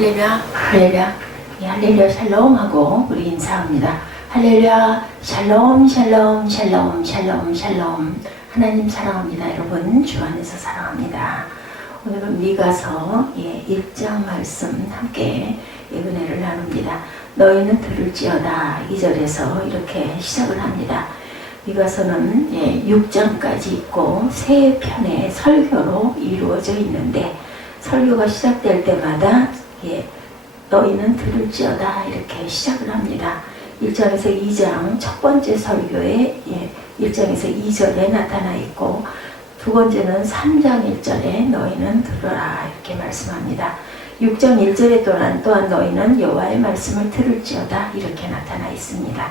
할렐루야, 할렐루야, 예, 할렐루야 샬롬하고 우리 인사합니다. 할렐루야, 샬롬, 샬롬, 샬롬, 샬롬, 샬롬. 하나님 사랑합니다. 여러분, 주 안에서 사랑합니다. 오늘은 미가서 1장 말씀 함께 은혜를 나눕니다. 너희는 들을지어다. 2절에서 이렇게 시작을 합니다. 미가서는 6장까지 있고 세 편의 설교로 이루어져 있는데, 설교가 시작될 때마다 너희는 들을지어다 이렇게 시작을 합니다. 1장에서 2장 첫 번째 설교에 1장에서 2절에 나타나 있고, 두 번째는 3장 1절에 너희는 들으라 이렇게 말씀합니다. 6장 1절에 또한 너희는 여호와의 말씀을 들을지어다 이렇게 나타나 있습니다.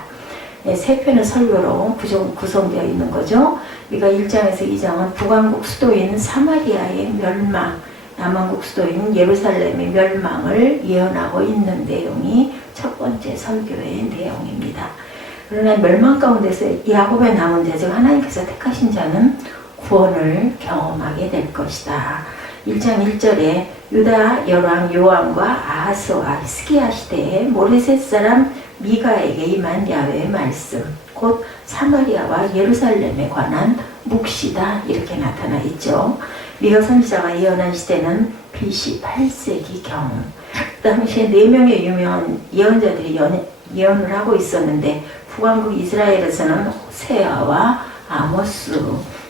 세 편의 설교로 구성되어 있는 거죠. 우리가 1장에서 2장은 북왕국 수도인 사마리아의 멸망, 남왕국 수도인 예루살렘의 멸망을 예언하고 있는 내용이 첫 번째 설교의 내용입니다. 그러나 멸망 가운데서 야곱의 남은 자, 즉 하나님께서 택하신 자는 구원을 경험하게 될 것이다. 1장 1절에 유다 열왕 요암과 아하스와 히스기야 시대에 모레셋 사람 미가에게 임한 야훼의 말씀, 곧 사마리아와 예루살렘에 관한 묵시다 이렇게 나타나 있죠. 미가 선지자가 예언한 시대는 BC 8세기경. 그 당시에 4명의 유명한 예언자들이 예언을 하고 있었는데, 북왕국 이스라엘에서는 호세아와 아모스,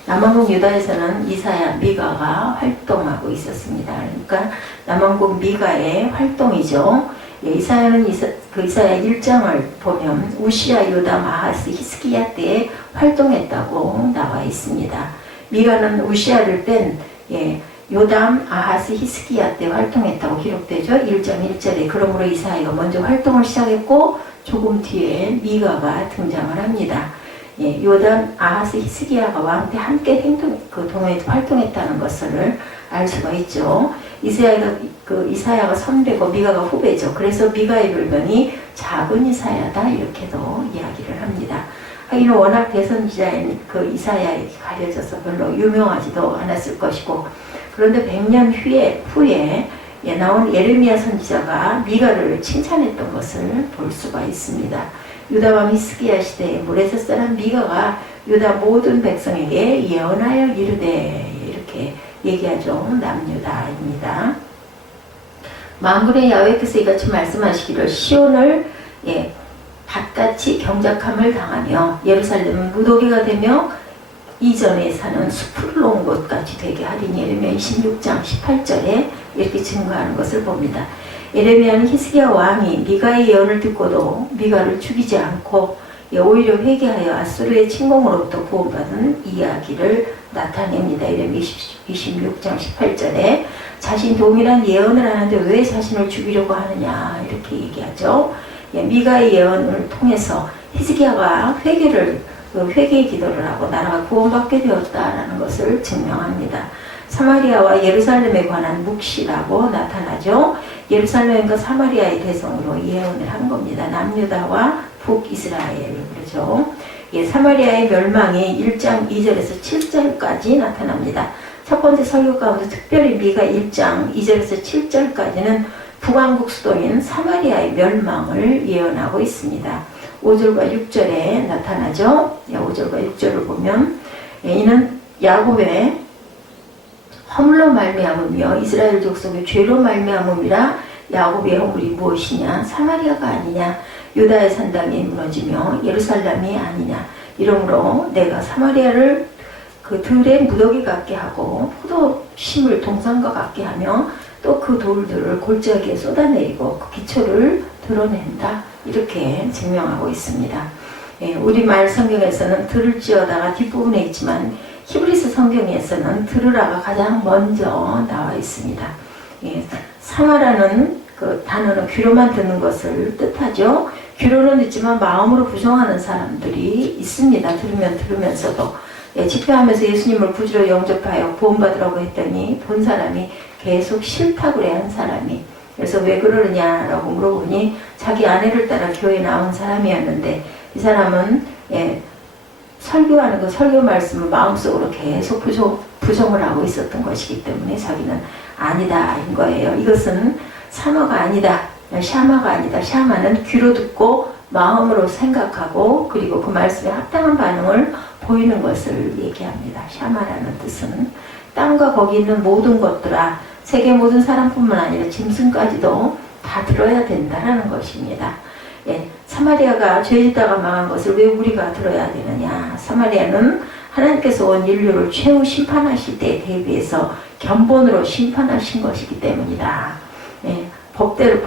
남왕국 유다에서는 이사야, 미가가 활동하고 있었습니다. 그러니까 남왕국 미가의 활동이죠. 이사야는 이사야 1장을 보면 우시야, 요담, 아하스, 히스기야 때에 활동했다고 나와 있습니다. 미가는 우시야를 뺀 요담, 아하스, 히스기야 때 활동했다고 기록되죠. 1장 1절에. 그러므로 이사야가 먼저 활동을 시작했고 조금 뒤에 미가가 등장을 합니다. 요담, 아하스, 히스기야가 왕 때 함께 활동했다는 것을 알 수가 있죠. 이사야가 선배고 미가가 후배죠. 그래서 미가의 별명이 작은 이사야다 이렇게도 이야기를 합니다. 하기는 워낙 대선지자인 이사야에 가려져서 별로 유명하지도 않았을 것이고, 그런데 100년 후에 나온 예레미야 선지자가 미가를 칭찬했던 것을 볼 수가 있습니다. 유다왕 히스기야 시대에 모레셋 사람 미가가 유다 모든 백성에게 예언하여 이르되 이렇게 얘기하죠. 남유다입니다. 만군의 야훼께서 이같이 말씀하시기를 시온을 밭같이 경작함을 당하며 예루살렘은 무더기가 되며 이전에 사는 숲을 놓은 곳같이 되게 하리니 예레미야 26장 18절에 이렇게 증거하는 것을 봅니다. 예레미야는 히스기야 왕이 미가의 예언을 듣고도 미가를 죽이지 않고 오히려 회개하여 아수르의 침공으로부터 구원받은 이야기를 나타냅니다. 예레미야 26장 18절에 자신 동일한 예언을 하는데 왜 자신을 죽이려고 하느냐 이렇게 얘기하죠. 미가의 예언을 통해서 히스기야가 회개의 기도를 하고 나라가 구원받게 되었다라는 것을 증명합니다. 사마리아와 예루살렘에 관한 묵시라고 나타나죠. 예루살렘과 사마리아의 대성으로 예언을 한 겁니다. 남유다와 북이스라엘 그러죠. 사마리아의 멸망이 1장 2절에서 7절까지 나타납니다. 첫 번째 설교 가운데 특별히 미가 1장 2절에서 7절까지는 북왕국 수도인 사마리아의 멸망을 예언하고 있습니다. 5절과 6절에 나타나죠. 5절과 6절을 보면 이는 야곱의 허물로 말미암으며 이스라엘 족속의 죄로 말미암음이라. 야곱의 허물이 무엇이냐? 사마리아가 아니냐? 유다의 산당이 무너지며 예루살렘이 아니냐? 이러므로 내가 사마리아를 그 들의 무더기 같게 하고 포도 심을 동산과 같게 하며 또 그 돌들을 골짜기에 쏟아내리고 그 기초를 드러낸다 이렇게 증명하고 있습니다. 우리말 성경에서는 들을지어다가 뒷부분에 있지만 히브리서 성경에서는 들으라가 가장 먼저 나와 있습니다. 상하라는 그 단어는 귀로만 듣는 것을 뜻하죠. 귀로는 듣지만 마음으로 부정하는 사람들이 있습니다. 들으면서도 집회하면서 예수님을 구주로 영접하여 구원받으라고 했더니 본 사람이 계속 싫다고 그래 한 사람이. 그래서 왜 그러느냐라고 물어보니 자기 아내를 따라 교회에 나온 사람이었는데, 이 사람은 설교하는 그 설교 말씀을 마음속으로 계속 부정을 하고 있었던 것이기 때문에 자기는 아니다인 거예요. 이것은 사마가 아니다. 샤마가 아니다. 샤마는 귀로 듣고 마음으로 생각하고 그리고 그 말씀에 합당한 반응을 보이는 것을 얘기합니다. 샤마라는 뜻은 땅과 거기 있는 모든 것들아, 세계 모든 사람뿐만 아니라 짐승까지도 다 들어야 된다라는 것입니다. 예, 사마리아가 죄짓다가 망한 것을 왜 우리가 들어야 되느냐? 사마리아는 하나님께서 온 인류를 최후 심판하실 때에 대비해서 견본으로 심판하신 것이기 때문이다. 예, 법대로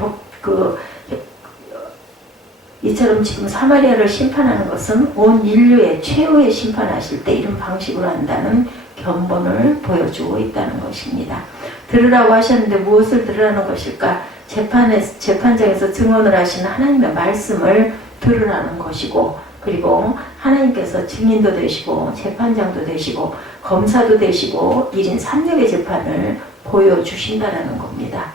이처럼 지금 사마리아를 심판하는 것은 온 인류의 최후의 심판하실 때 이런 방식으로 한다는 견본을 보여주고 있다는 것입니다. 들으라고 하셨는데 무엇을 들으라는 것일까? 재판장에서 증언을 하신 하나님의 말씀을 들으라는 것이고, 그리고 하나님께서 증인도 되시고 재판장도 되시고 검사도 되시고 1인 3역의 재판을 보여주신다는 겁니다.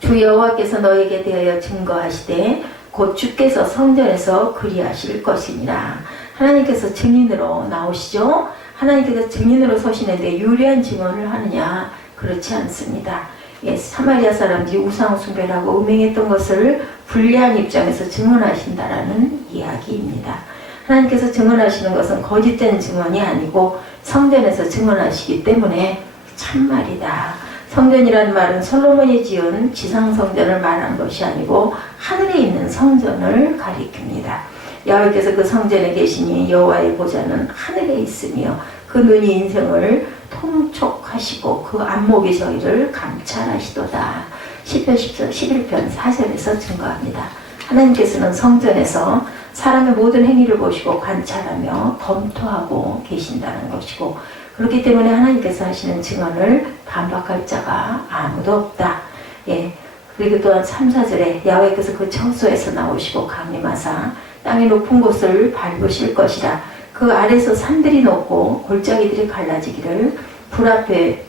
주 여호와께서 너에게 대하여 증거하시되 곧 주께서 성전에서 그리하실 것이니라. 하나님께서 증인으로 나오시죠. 하나님께서 증인으로 서시는데 유리한 증언을 하느냐? 그렇지 않습니다. 예, 사마리아 사람들이 우상 숭배를 하고 음행했던 것을 불리한 입장에서 증언하신다라는 이야기입니다. 하나님께서 증언하시는 것은 거짓된 증언이 아니고 성전에서 증언하시기 때문에 참말이다. 성전이라는 말은 솔로몬이 지은 지상성전을 말한 것이 아니고 하늘에 있는 성전을 가리킵니다. 야훼께서 그 성전에 계시니 여호와의 보좌는 하늘에 있으며 그 눈이 인생을 통촉하시고 그 안목이 저희를 감찰하시도다. 시편 11편 4절에서 증거합니다. 하나님께서는 성전에서 사람의 모든 행위를 보시고 관찰하며 검토하고 계신다는 것이고, 그렇기 때문에 하나님께서 하시는 증언을 반박할 자가 아무도 없다. 예. 그리고 또한 3, 4절에 야훼께서 그 처소에서 나오시고 강림하사 땅의 높은 곳을 밟으실 것이라. 그 아래서 산들이 높고 골짜기들이 갈라지기를 불 앞에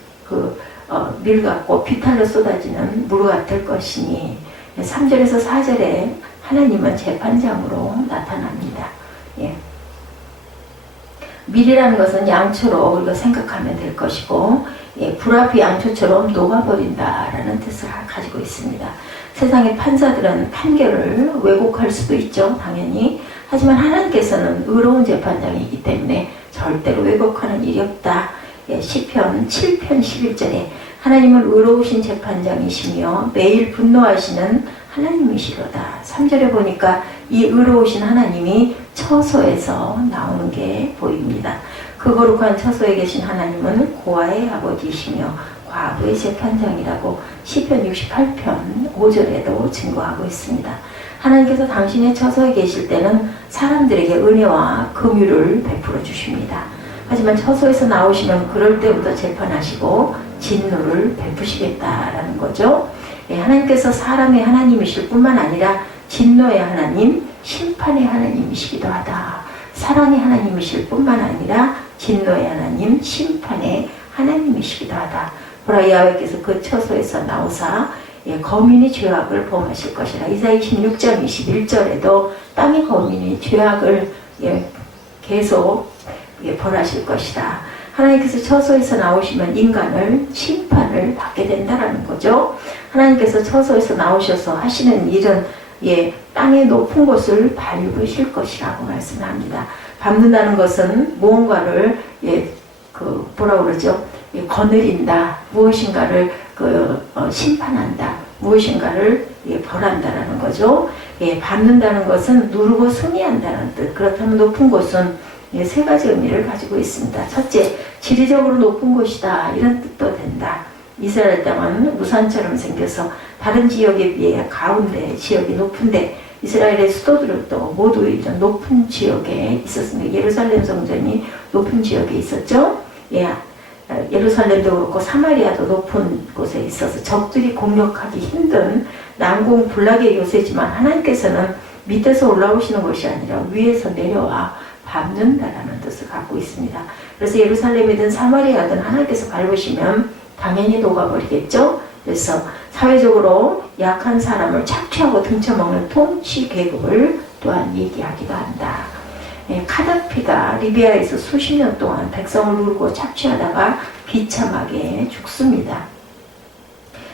밀 같고 비탈로 쏟아지는 물 같을 것이니. 3절에서 4절에 하나님은 재판장으로 나타납니다. 예. 밀이라는 것은 양초로 우리가 생각하면 될 것이고, 예, 불 앞이 양초처럼 녹아버린다라는 뜻을 가지고 있습니다. 세상의 판사들은 판결을 왜곡할 수도 있죠, 당연히. 하지만 하나님께서는 의로운 재판장이기 때문에 절대로 왜곡하는 일이 없다. 예, 시편 7편 11절에 하나님은 의로우신 재판장이시며 매일 분노하시는 하나님이시로다. 3절에 보니까 이 의로우신 하나님이 처소에서 나오는 게 보입니다. 그 거룩한 처소에 계신 하나님은 고아의 아버지이시며 과부의 재판장이라고 시편 68편 5절에도 증거하고 있습니다. 하나님께서 당신의 처소에 계실 때는 사람들에게 은혜와 긍휼을 베풀어 주십니다. 하지만 처소에서 나오시면 그럴 때부터 재판하시고 진노를 베푸시겠다라는 거죠. 예, 하나님께서 사람의 하나님이실 뿐만 아니라 진노의 하나님, 심판의 하나님이시기도 하다. 사랑의 하나님이실 뿐만 아니라 진노의 하나님, 심판의 하나님이시기도 하다. 보라, 야훼께서 그 처소에서 나오사 거민이 죄악을 범하실 것이라. 이사야 26장 21절에도 땅의 거민이 죄악을 계속 벌하실 것이다. 하나님께서 처소에서 나오시면 인간을 심판을 받게 된다는 거죠. 하나님께서 처소에서 나오셔서 하시는 일은 땅의 높은 곳을 밟으실 것이라고 말씀합니다. 밟는다는 것은 무언가를 뭐라 그러죠? 거느린다. 무엇인가를 심판한다. 무엇인가를 벌한다라는 거죠. 밟는다는 것은 누르고 승리한다는 뜻. 그렇다면 높은 곳은 세 가지 의미를 가지고 있습니다. 첫째, 지리적으로 높은 곳이다. 이런 뜻도 된다. 이스라엘 땅은 우산처럼 생겨서 다른 지역에 비해 가운데 지역이 높은데 이스라엘의 수도들도 모두 이런 높은 지역에 있었습니다. 예루살렘 성전이 높은 지역에 있었죠. 예루살렘도 그렇고 사마리아도 높은 곳에 있어서 적들이 공격하기 힘든 난공불락의 요새지만 하나님께서는 밑에서 올라오시는 것이 아니라 위에서 내려와 밟는다라는 뜻을 갖고 있습니다. 그래서 예루살렘이든 사마리아든 하나님께서 밟으시면 당연히 녹아버리겠죠. 그래서 사회적으로 약한 사람을 착취하고 등쳐먹는 통치 계급을 또한 얘기하기도 한다. 카다피가 리비아에서 수십 년 동안 백성을 울고 착취하다가 비참하게 죽습니다.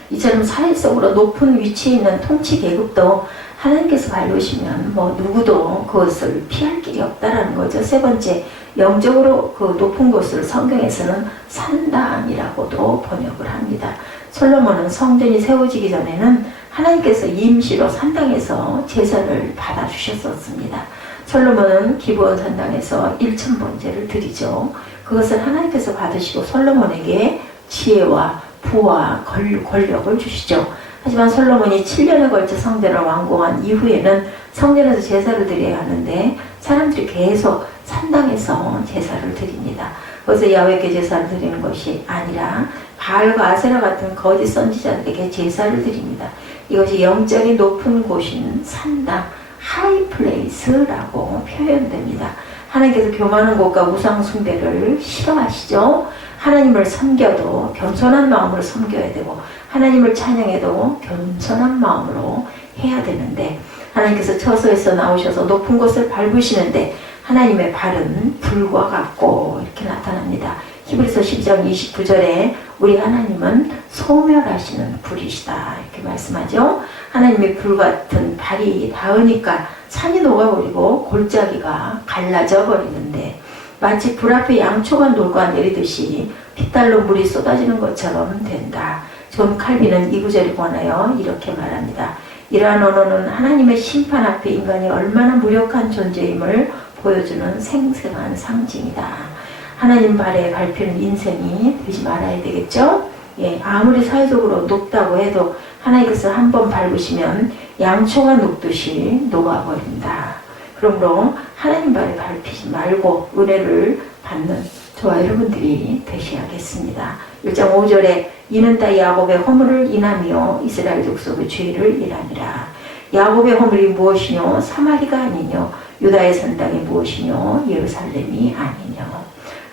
이처럼 사회적으로 높은 위치에 있는 통치 계급도 하나님께서 밟으시면 뭐 누구도 그것을 피할 길이 없다라는 거죠. 세 번째, 영적으로 그 높은 곳을 성경에서는 산당이라고도 번역을 합니다. 솔로몬은 성전이 세워지기 전에는 하나님께서 임시로 산당에서 제사를 받아주셨었습니다. 솔로몬은 기브온 산당에서 1000번제를 드리죠. 그것을 하나님께서 받으시고 솔로몬에게 지혜와 부와 권력을 주시죠. 하지만 솔로몬이 7년에 걸쳐 성전을 완공한 이후에는 성전에서 제사를 드려야 하는데 사람들이 계속 산당에서 제사를 드립니다. 그래서 야훼께 제사를 드리는 것이 아니라 바알과 아세라 같은 거짓 선지자들에게 제사를 드립니다. 이것이 영적인 높은 곳인 산당, 하이플레이스라고 표현됩니다. 하나님께서 교만한 곳과 우상 숭배를 싫어하시죠. 하나님을 섬겨도 겸손한 마음으로 섬겨야 되고 하나님을 찬양해도 겸손한 마음으로 해야 되는데 하나님께서 처소에서 나오셔서 높은 곳을 밟으시는데 하나님의 발은 불과 같고 이렇게 나타납니다. 히브리서 10장 29절에 우리 하나님은 소멸하시는 불이시다 이렇게 말씀하죠. 하나님의 불같은 발이 닿으니까 산이 녹아버리고 골짜기가 갈라져 버리는데 마치 불 앞에 양초가 녹아 내리듯이 핏달로 물이 쏟아지는 것처럼 된다. 존 칼빈은 이 구절을 권하여 이렇게 말합니다. 이러한 언어는 하나님의 심판 앞에 인간이 얼마나 무력한 존재임을 보여주는 생생한 상징이다. 하나님 발에 밟히는 인생이 되지 말아야 되겠죠? 예, 아무리 사회적으로 높다고 해도 하나님께서 한번 밟으시면 양초가 녹듯이 녹아버린다. 그러므로 하나님 발에 밟히지 말고 은혜를 받는 저와 여러분들이 되셔야겠습니다. 1장 5절에 이는 다 야곱의 허물을 인하며 이스라엘 족속의 죄를 인하니라. 야곱의 허물이 무엇이뇨? 사마리가 아니뇨? 유다의 산당이 무엇이뇨? 예루살렘이 아니뇨?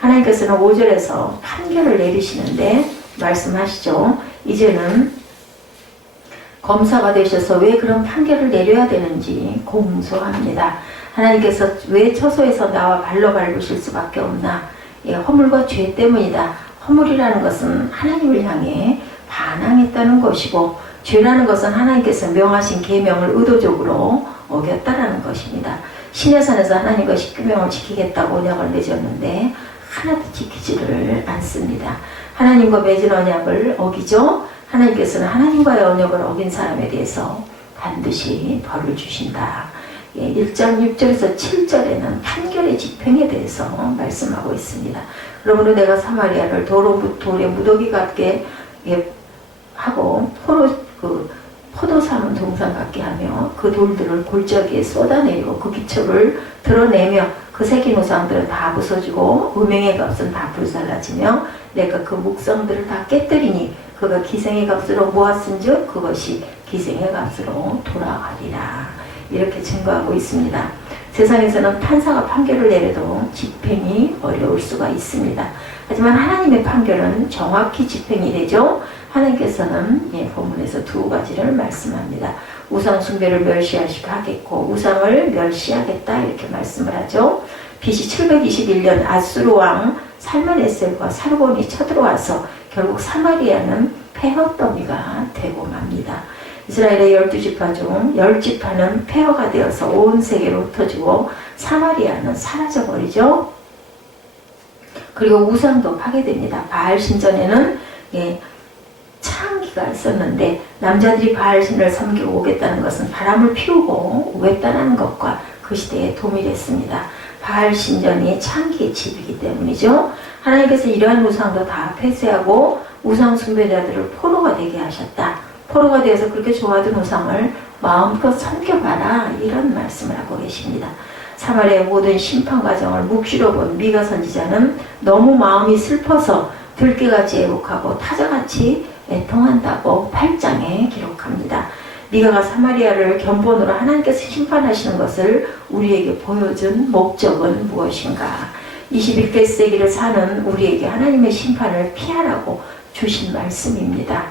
하나님께서는 5절에서 판결을 내리시는데 말씀하시죠. 이제는 검사가 되셔서 왜 그런 판결을 내려야 되는지 공소합니다. 하나님께서 왜 처소에서 나와 발로 밟으실 수밖에 없나? 예, 허물과 죄 때문이다. 허물이라는 것은 하나님을 향해 반항했다는 것이고 죄라는 것은 하나님께서 명하신 계명을 의도적으로 어겼다라는 것입니다. 시내산에서 하나님과 십계명을 지키겠다고 언약을 맺었는데 하나도 지키지를 않습니다. 하나님과 맺은 언약을 어기죠. 하나님께서는 하나님과의 언약을 어긴 사람에 대해서 반드시 벌을 주신다. 예, 1장 6절에서 7절에는 판결의 집행에 대해서 말씀하고 있습니다. 그러므로 내가 사마리아를 돌의 무더기 같게 하고 포도 사는 동산 같게 하며 그 돌들을 골짜기에 쏟아내리고 그 기초를 드러내며 그 새긴 우상들은 다 부서지고 음행의 값은 다 불살라지며 내가 그 묵성들을 다 깨뜨리니 그가 기생의 값으로 모았은즉 그것이 기생의 값으로 돌아가리라. 이렇게 증거하고 있습니다. 세상에서는 판사가 판결을 내려도 집행이 어려울 수가 있습니다. 하지만 하나님의 판결은 정확히 집행이 되죠. 하나님께서는 본문에서 두 가지를 말씀합니다. 우상 숭배를 멸시하겠고 우상을 멸시하겠다 이렇게 말씀을 하죠. BC 721년 아수르 왕 살메네셀과 사르곤이 쳐들어와서 결국 사마리아는 폐허더미가 되고 맙니다. 이스라엘의 12지파 중 10지파는 폐허가 되어서 온 세계로 흩어지고 사마리아는 사라져버리죠. 그리고 우상도 파괴됩니다. 바알 신전에는 창기가 있었는데 남자들이 바알 신을 섬기고 오겠다는 것은 바람을 피우고 오겠다는 것과 그 시대에 동일했습니다. 바알 신전이 창기의 집이기 때문이죠. 하나님께서 이러한 우상도 다 폐쇄하고 우상 숭배자들을 포로가 되게 하셨다. 포로가 되어서 그렇게 좋아하던 우상을 마음껏 섬겨봐라 이런 말씀을 하고 계십니다. 사마리아의 모든 심판 과정을 묵시로 본 미가 선지자는 너무 마음이 슬퍼서 들깨같이 애곡하고 타자같이 애통한다고 8장에 기록합니다. 미가가 사마리아를 견본으로 하나님께서 심판하시는 것을 우리에게 보여준 목적은 무엇인가? 21개 세기를 사는 우리에게 하나님의 심판을 피하라고 주신 말씀입니다.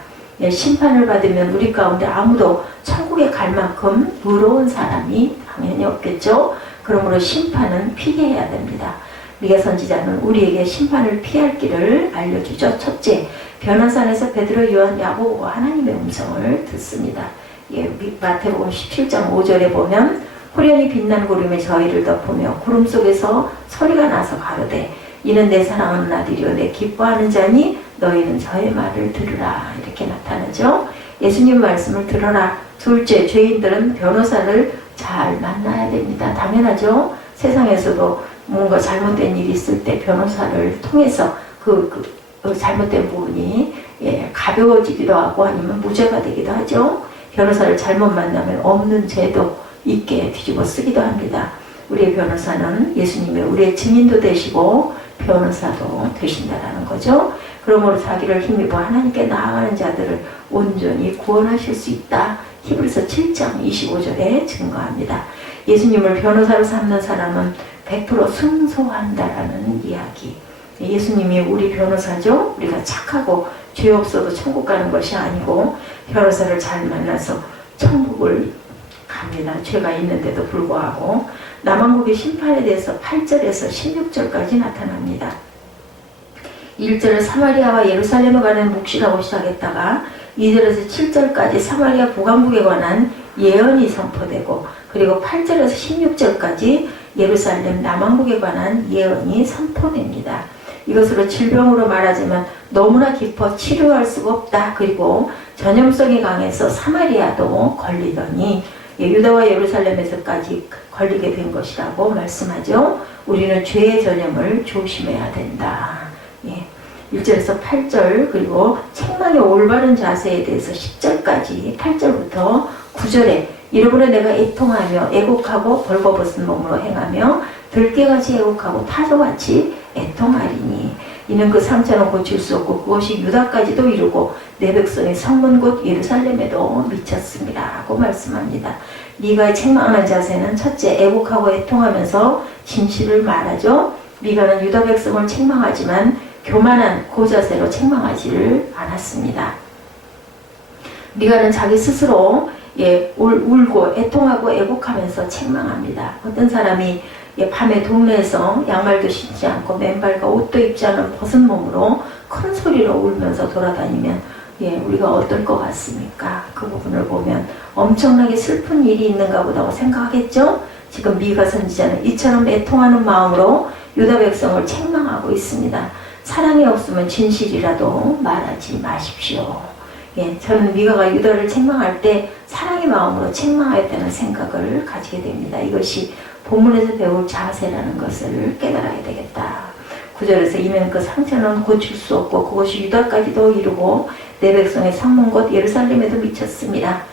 심판을 받으면 우리 가운데 아무도 천국에 갈 만큼 의로운 사람이 당연히 없겠죠. 그러므로 심판은 피해야 됩니다. 미가 선지자는 우리에게 심판을 피할 길을 알려주죠. 첫째, 변화산에서 베드로, 요한, 야고보가 하나님의 음성을 듣습니다. 예, 마태복음 17장 5절에 보면 호련히 빛난 구름이 저희를 덮으며 구름 속에서 소리가 나서 가로되 이는 내 사랑하는 아들이요 내 기뻐하는 자니 너희는 저의 말을 들으라. 이렇게 나타나죠. 예수님 말씀을 들어라. 둘째, 죄인들은 변호사를 잘 만나야 됩니다. 당연하죠. 세상에서도 뭔가 잘못된 일이 있을 때 변호사를 통해서 그 잘못된 부분이 가벼워지기도 하고 아니면 무죄가 되기도 하죠. 변호사를 잘못 만나면 없는 죄도 있게 뒤집어 쓰기도 합니다. 우리의 변호사는 예수님의 우리의 증인도 되시고 변호사도 되신다라는 거죠. 그러므로 자기를 힘입어 하나님께 나아가는 자들을 온전히 구원하실 수 있다. 히브리서 7장 25절에 증거합니다. 예수님을 변호사로 삼는 사람은 100% 승소한다라는 이야기. 예수님이 우리 변호사죠. 우리가 착하고 죄 없어도 천국 가는 것이 아니고 변호사를 잘 만나서 천국을 갑니다. 죄가 있는데도 불구하고 남왕국의 심판에 대해서 8절에서 16절까지 나타납니다. 1절은 사마리아와 예루살렘에 관한 묵시라고 시작했다가 2절에서 7절까지 사마리아 북왕국에 관한 예언이 선포되고 그리고 8절에서 16절까지 예루살렘 남왕국에 관한 예언이 선포됩니다. 이것으로 질병으로 말하자면 너무나 깊어 치료할 수가 없다. 그리고 전염성이 강해서 사마리아도 걸리더니 유다와 예루살렘에서까지 걸리게 된 것이라고 말씀하죠. 우리는 죄의 전염을 조심해야 된다. 1절에서 8절 그리고 책망의 올바른 자세에 대해서 10절까지 8절부터 9절에 이러므로 내가 애통하며 애곡하고 벌거벗은 몸으로 행하며 들깨같이 애곡하고 타조같이 애통하리니 이는 그 상처는 고칠 수 없고 그것이 유다까지도 이루고 내 백성의 성문 곧 예루살렘에도 미쳤습니다 하고 말씀합니다. 미가의 책망하는 자세는 첫째 애곡하고 애통하면서 진실을 말하죠. 미가는 유다 백성을 책망하지만 교만한 고자세로 책망하지를 않았습니다. 미가는 자기 스스로 울고 애통하고 애곡하면서 책망합니다. 어떤 사람이 밤에 동네에서 양말도 신지 않고 맨발과 옷도 입지 않은 벗은 몸으로 큰 소리로 울면서 돌아다니면 우리가 어떨 것 같습니까? 그 부분을 보면 엄청나게 슬픈 일이 있는가 보다고 생각하겠죠? 지금 미가 선지자는 이처럼 애통하는 마음으로 유다 백성을 책망하고 있습니다. 사랑이 없으면 진실이라도 말하지 마십시오. 저는 미가가 유다를 책망할 때 사랑의 마음으로 책망하였다는 생각을 가지게 됩니다. 이것이 본문에서 배울 자세라는 것을 깨달아야 되겠다. 9절에서 이는 그 상처는 고칠 수 없고 그것이 유다까지도 이루고 내 백성의 성문 곧 예루살렘에도 미쳤습니다.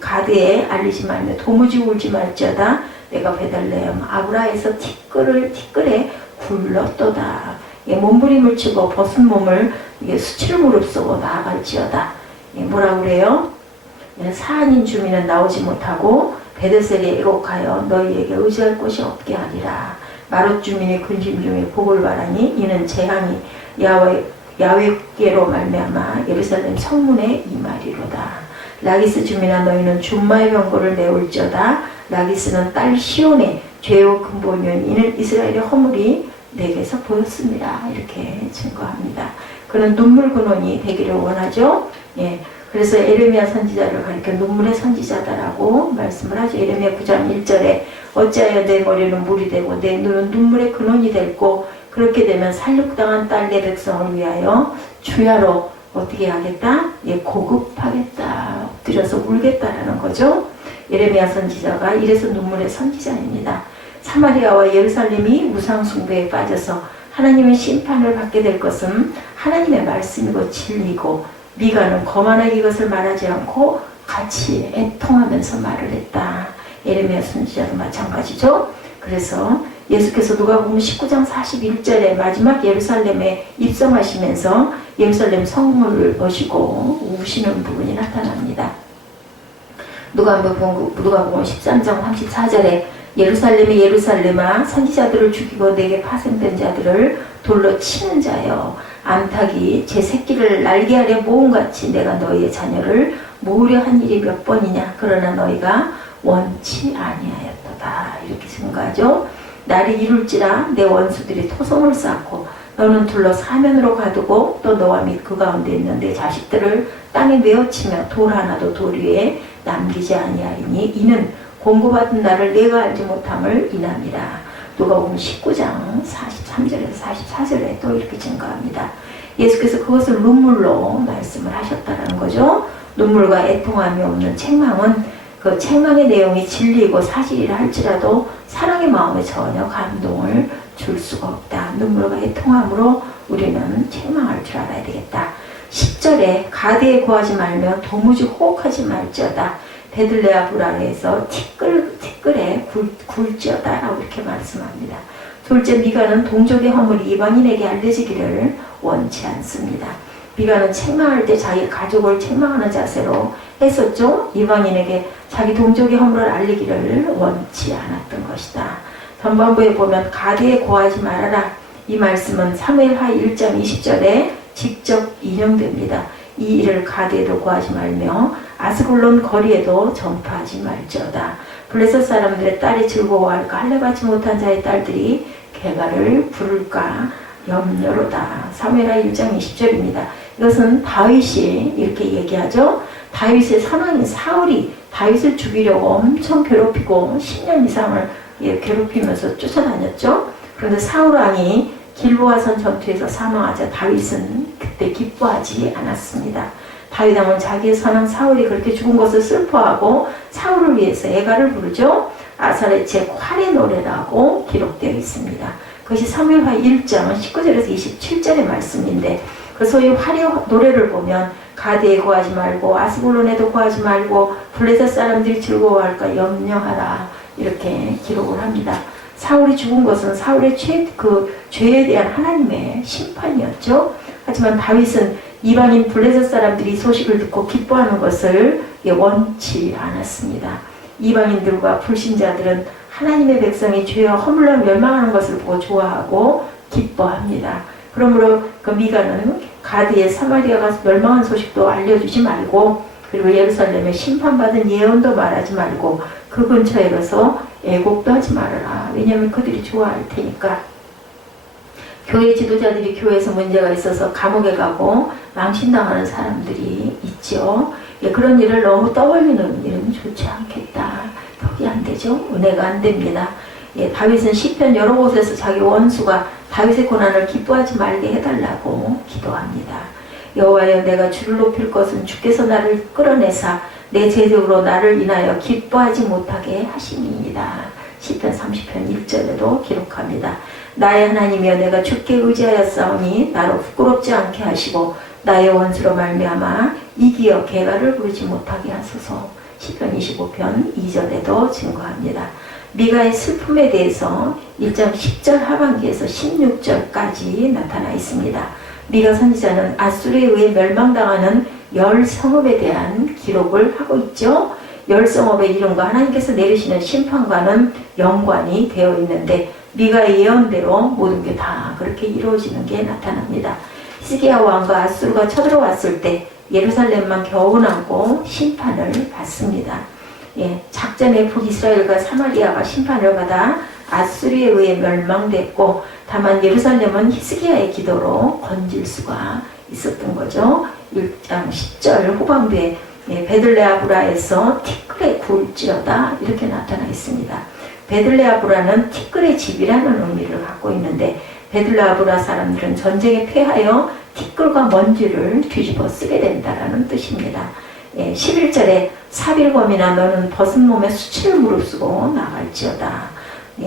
가드에 알리지 말며 도무지 울지 말지어다. 내가 베들레헴 아브라에서 티끌에 굴렀도다. 몸부림을 치고 벗은 몸을 수치를 무릅쓰고 나아갈지어다. 뭐라 그래요? 사한인 주민은 나오지 못하고 베데셀에 애곡하여 너희에게 의지할 곳이 없게 하리라. 마롯 주민이 근심 중에 복을 바라니 이는 재앙이 야훼께로 말미암아 예루살렘 성문에 임하리로다. 라기스 주민아 너희는 준마의 병거를 메울지어다. 라기스는 딸 시온의 죄의 근본이온 이는 이스라엘의 허물이 내게서 보였습니다. 이렇게 증거합니다. 그는 눈물 근원이 되기를 원하죠. 그래서 에레미야 선지자를 가리켜 눈물의 선지자다라고 말씀을 하죠. 에레미야 9장 1절에 어찌하여 내 머리는 물이 되고 내 눈은 눈물의 근원이 됐고 그렇게 되면 살육당한 딸 내 백성을 위하여 주야로 어떻게 하겠다? 고급하겠다. 엎드려서 울겠다라는 거죠. 에레미야 선지자가 이래서 눈물의 선지자입니다. 사마리아와 예루살렘이 우상 숭배에 빠져서 하나님의 심판을 받게 될 것은 하나님의 말씀이고 진리고 미가는 거만하게 이것을 말하지 않고 같이 애통하면서 말을 했다. 에레미야 선지자도 마찬가지죠. 그래서 예수께서 누가복음 19장 41절에 마지막 예루살렘에 입성하시면서 예루살렘 성문을 보시고 우시는 부분이 나타납니다. 누가복음 13장 34절에 예루살렘아 선지자들을 죽이고 내게 파생된 자들을 돌로 치는 자여 암탉이 제 새끼를 날개 아래 모음같이 내가 너희의 자녀를 모으려 한 일이 몇 번이냐 그러나 너희가 원치 아니하였도다. 이렇게 증거하죠. 날이 이룰지라 내 원수들이 토성을 쌓고 너는 둘러 사면으로 가두고 또 너와 및 그 가운데 있는 내 자식들을 땅에 메어치며 돌 하나도 돌 위에 남기지 아니하리니 이는 공고받은 나를 내가 알지 못함을 인함이라. 누가복음 19장 43절에서 44절에 또 이렇게 증거합니다. 예수께서 그것을 눈물로 말씀을 하셨다는 거죠. 눈물과 애통함이 없는 책망은 그 책망의 내용이 진리이고 사실이라 할지라도 사랑의 마음에 전혀 감동을 줄 수가 없다. 눈물과 애통함으로 우리는 책망할 줄 알아야 되겠다. 10절에 가대에 구하지 말며 도무지 호흡하지 말지어다. 베들레아 불안에서 티끌에 굴지어다 라고 이렇게 말씀합니다. 둘째, 미가는 동족의 허물이 이방인에게 알려지기를 원치 않습니다. 미가는 책망할 때 자기 가족을 책망하는 자세로 했었죠. 이방인에게 자기 동족의 허물을 알리기를 원치 않았던 것이다. 전반부에 보면 가대에 고하지 말아라. 이 말씀은 사무엘하 1장 20절에 직접 인용됩니다. 이 일을 가대에도 고하지 말며 아스글론 거리에도 전파하지 말지어다. 블레셋 사람들의 딸이 즐거워할까 할례받지 못한 자의 딸들이 개가를 부를까 염려로다. 사무엘하 1장 20절입니다. 이것은 다윗이 이렇게 얘기하죠. 다윗의 선왕인 사울이 다윗을 죽이려고 엄청 괴롭히고 10년 이상을 괴롭히면서 쫓아다녔죠. 그런데 사울 왕이 길보아선 전투에서 사망하자 다윗은 그때 기뻐하지 않았습니다. 다윗 왕은 자기의 선왕 사울이 그렇게 죽은 것을 슬퍼하고 사울을 위해서 애가를 부르죠. 아살의 책 활의 노래라고 기록되어 있습니다. 그것이 사무엘하 1장 19절에서 27절의 말씀인데 그 소위 활의 노래를 보면 가대에 구하지 말고 아스글론에도 구하지 말고 블레셋 사람들이 즐거워할까 염려하라 이렇게 기록을 합니다. 사울이 죽은 것은 사울의 죄에 대한 하나님의 심판이었죠. 하지만 다윗은 이방인 블레셋 사람들이 이 소식을 듣고 기뻐하는 것을 원치 않았습니다. 이방인들과 불신자들은 하나님의 백성이 죄와 허물로 멸망하는 것을 보고 좋아하고 기뻐합니다. 그러므로 그 미가는 가드의 사마리아가 멸망한 소식도 알려주지 말고 그리고 예루살렘에 심판받은 예언도 말하지 말고 그 근처에 가서 애곡도 하지 말아라. 왜냐하면 그들이 좋아할 테니까. 교회 지도자들이 교회에서 문제가 있어서 감옥에 가고 망신당하는 사람들이 있죠. 그런 일을 너무 떠올리는 일은 좋지 않겠다. 그게 안 되죠. 은혜가 안 됩니다. 다윗은 시편 여러 곳에서 자기 원수가 다윗의 고난을 기뻐하지 말게 해달라고 기도합니다. 여호와여 내가 주를 높일 것은 주께서 나를 끌어내사 내 죄적으로 나를 인하여 기뻐하지 못하게 하심이니이다. 시편 30편 1절에도 기록합니다. 나의 하나님이여 내가 주께 의지하였사오니 나로 부끄럽지 않게 하시고 나의 원수로 말미암아 이기어 개가를 부르지 못하게 하소서. 시편 25편 2절에도 증거합니다. 미가의 슬픔에 대해서 1장 10절 하반기에서 16절까지 나타나 있습니다. 미가 선지자는 아수르에 의해 멸망당하는 열 성읍에 대한 기록을 하고 있죠. 열 성읍의 이름과 하나님께서 내리시는 심판과는 연관이 되어 있는데 미가의 예언대로 모든 게 다 그렇게 이루어지는 게 나타납니다. 히스기야 왕과 아수르가 쳐들어왔을 때 예루살렘만 겨우 남고 심판을 받습니다. 작전에 북이스라엘과 사마리아가 심판을 받아 아수르에 의해 멸망됐고 다만 예루살렘은 히스기야의 기도로 건질 수가 있었던 거죠. 1장 10절 후반부에 베들레아브라에서 티끌에 굴지어다 이렇게 나타나 있습니다. 베들레아브라는 티끌의 집이라는 의미를 갖고 있는데 베들레아브라 사람들은 전쟁에 패하여 티끌과 먼지를 뒤집어 쓰게 된다라는 뜻입니다. 11절에 사빌검이나 너는 벗은 몸에 수치를 무릅쓰고 나갈지어다.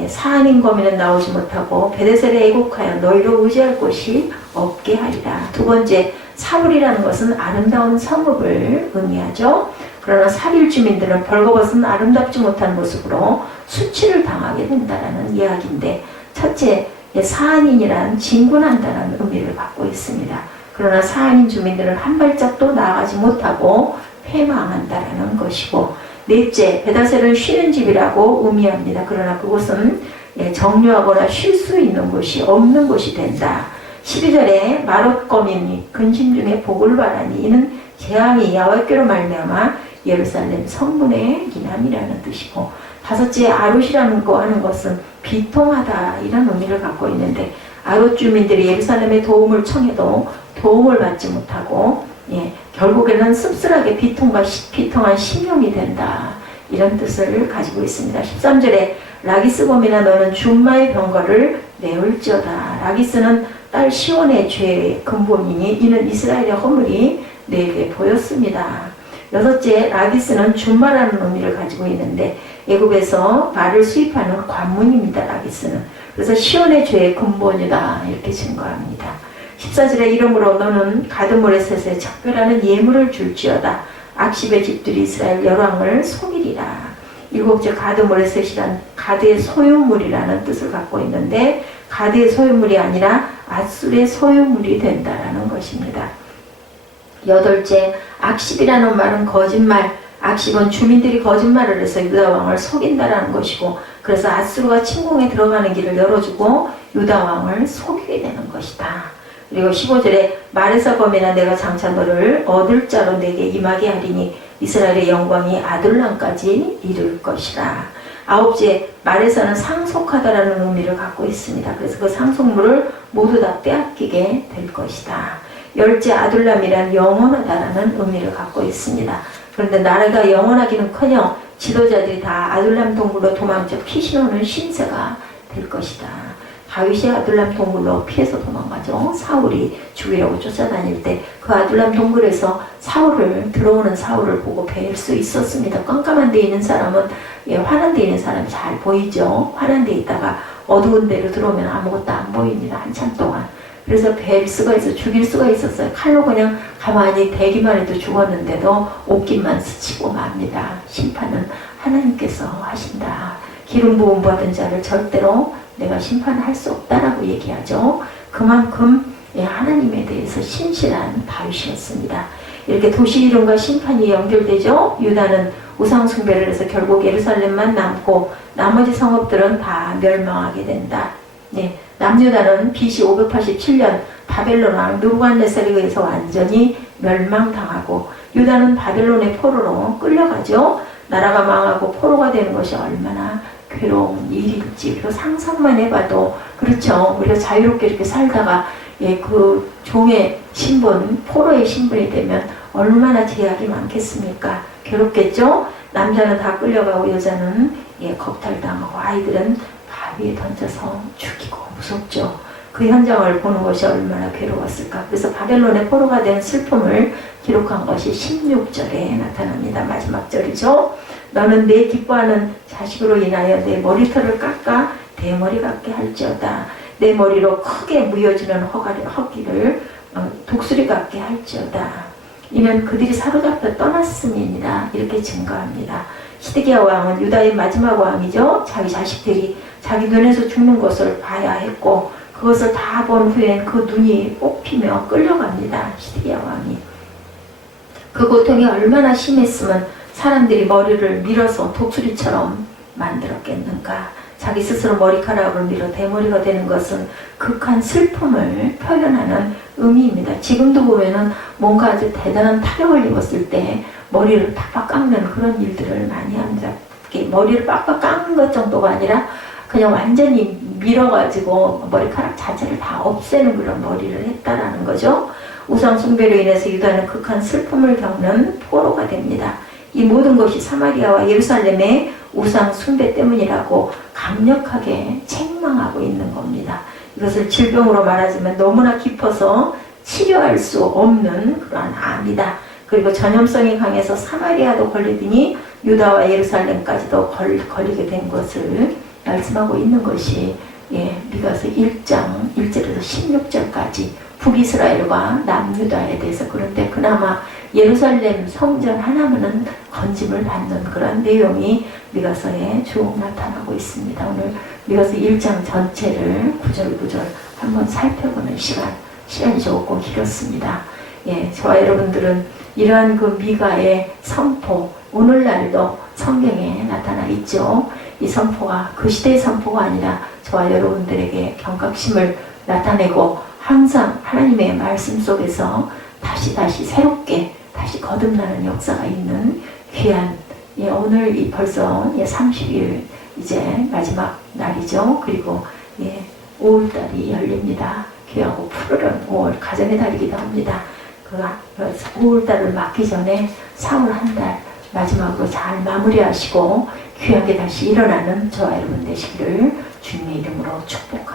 사한인 거미는 나오지 못하고 베데셀에 애곡하여 너희로 의지할 곳이 없게 하리라. 두 번째, 사울이라는 것은 아름다운 성읍을 의미하죠. 그러나 사빌 주민들은 벌거벗은 아름답지 못한 모습으로 수치를 당하게 된다는 이야기인데 첫째, 사한인이란 진군한다는 의미를 갖고 있습니다. 그러나 사한인 주민들은 한 발짝도 나아가지 못하고 패망한다라는 것이고 넷째, 베다셀은 쉬는 집이라고 의미합니다. 그러나 그곳은 정류하거나 쉴 수 있는 곳이 없는 곳이 된다. 12절에 마롯거민이 근심 중에 복을 바라니 이는 재앙이 야훼께로 말미암아 예루살렘 성문에 기남이라는 뜻이고 다섯째, 아룻이라는 거 하는 것은 비통하다 이런 의미를 갖고 있는데 아롯 주민들이 예루살렘의 도움을 청해도 도움을 받지 못하고 결국에는 씁쓸하게 비통한 심령이 된다. 이런 뜻을 가지고 있습니다. 13절에 라기스곰이나 너는 준마의 병거를 내올지어다. 라기스는 딸 시온의 죄의 근본이니 이는 이스라엘의 허물이 내게 보였습니다. 여섯째, 라기스는 준마라는 의미를 가지고 있는데 애굽에서 말을 수입하는 관문입니다. 라기스는. 그래서 시온의 죄의 근본이다 이렇게 증거합니다. 14절에 이러므로 너는 가드모레셋에 작별하는 예물을 줄지어다. 악십의 집들이 이스라엘 열왕을 속이리라. 일곱째, 가드모레셋이란 가드의 소유물이라는 뜻을 갖고 있는데 가드의 소유물이 아니라 앗술의 소유물이 된다라는 것입니다. 여덟째, 악십이라는 말은 거짓말. 악십은 주민들이 거짓말을 해서 유다 왕을 속인다라는 것이고, 그래서 앗수르가 침공에 들어가는 길을 열어주고 유다 왕을 속이게 되는 것이다. 그리고 15절에 말에서 범이나 내가 장차 너를 얻을 자로 내게 임하게 하리니 이스라엘의 영광이 아둘람까지 이를 것이라. 아홉째, 말에서는 상속하다라는 의미를 갖고 있습니다. 그래서 그 상속물을 모두 다 빼앗기게 될 것이다. 열째, 아둘람이란 영원하다라는 의미를 갖고 있습니다. 그런데 나라가 영원하기는커녕 지도자들이 다 아둘람 동굴로 도망쳐 피신오는 신세가 될 것이다. 다윗이 아둘람 동굴로 피해서 도망가죠. 사울이 죽이려고 쫓아다닐 때 그 아둘람 동굴에서 들어오는 사울을 보고 뵐 수 있었습니다. 깜깜한 데 있는 사람은 환한 데 있는 사람이 잘 보이죠. 환한 데 있다가 어두운 데로 들어오면 아무것도 안 보입니다. 한참 동안. 그래서 뵐 수가 있어, 죽일 수가 있었어요. 칼로 그냥 가만히 대기만 해도 죽었는데도 옷깃만 스치고 맙니다. 심판은 하나님께서 하신다. 기름 부음 받은 자를 절대로 내가 심판할 수 없다라고 얘기하죠. 그만큼 하나님에 대해서 신실한 다윗이었습니다. 이렇게 도시 이름과 심판이 연결되죠. 유다는 우상 숭배를 해서 결국 예루살렘만 남고 나머지 성읍들은 다 멸망하게 된다. 남유다는 BC 587년 바벨론 왕 느부갓네살에 의해서 완전히 멸망당하고 유다는 바벨론의 포로로 끌려가죠. 나라가 망하고 포로가 되는 것이 얼마나 괴로운 일일지. 그리고 상상만 해봐도 그렇죠. 우리가 자유롭게 이렇게 살다가 그 종의 신분, 포로의 신분이 되면 얼마나 제약이 많겠습니까? 괴롭겠죠. 남자는 다 끌려가고 여자는 겁탈당하고 아이들은 바위에 던져서 죽이고 무섭죠. 그 현장을 보는 것이 얼마나 괴로웠을까. 그래서 바벨론의 포로가 된 슬픔을 기록한 것이 16절에 나타납니다. 마지막 절이죠. 너는 내 기뻐하는 자식으로 인하여 내 머리털을 깎아 대머리 같게 할지어다. 내 머리로 크게 무여지는 허기를 독수리 같게 할지어다. 이는 그들이 사로잡혀 떠났음이니라. 이렇게 증거합니다. 시드기야 왕은 유다의 마지막 왕이죠. 자기 자식들이 자기 눈에서 죽는 것을 봐야 했고 그것을 다 본 후엔 그 눈이 뽑히며 끌려갑니다. 시드기야 왕이. 그 고통이 얼마나 심했으면 사람들이 머리를 밀어서 독수리처럼 만들었겠는가. 자기 스스로 머리카락을 밀어 대머리가 되는 것은 극한 슬픔을 표현하는 의미입니다. 지금도 보면은 뭔가 아주 대단한 타격을 입었을 때 머리를 빡빡 깎는 그런 일들을 많이 합니다. 머리를 빡빡 깎는 것 정도가 아니라 그냥 완전히 밀어가지고 머리카락 자체를 다 없애는 그런 머리를 했다라는 거죠. 우상 숭배로 인해서 유다는 극한 슬픔을 겪는 포로가 됩니다. 이 모든 것이 사마리아와 예루살렘의 우상 숭배 때문이라고 강력하게 책망하고 있는 겁니다. 이것을 질병으로 말하자면 너무나 깊어서 치료할 수 없는 그러한 암이다. 그리고 전염성이 강해서 사마리아도 걸리더니 유다와 예루살렘까지도 걸리게 된 것을 말씀하고 있는 것이 미가서 1장 1절에서 16절까지 북이스라엘과 남유다에 대해서. 그런데 그나마 예루살렘 성전 하나만은 건짐을 받는 그런 내용이 미가서에 쭉 나타나고 있습니다. 오늘 미가서 1장 전체를 구절구절 한번 살펴보는 시간이 조금 길었습니다. 저와 여러분들은 이러한 그 미가의 선포, 오늘날도 성경에 나타나 있죠. 이 선포가 그 시대의 선포가 아니라 저와 여러분들에게 경각심을 나타내고 항상 하나님의 말씀 속에서 다시 새롭게 다시 거듭나는 역사가 있는 귀한 오늘 벌써 30일 이제 마지막 날이죠. 그리고 5월달이 열립니다. 귀하고 푸르른 5월 가정의 달이기도 합니다. 그 5월달을 맞기 전에 4월 한 달 마지막으로 잘 마무리하시고 귀하게 다시 일어나는 저와 여러분 되시기를 주님의 이름으로 축복합니다.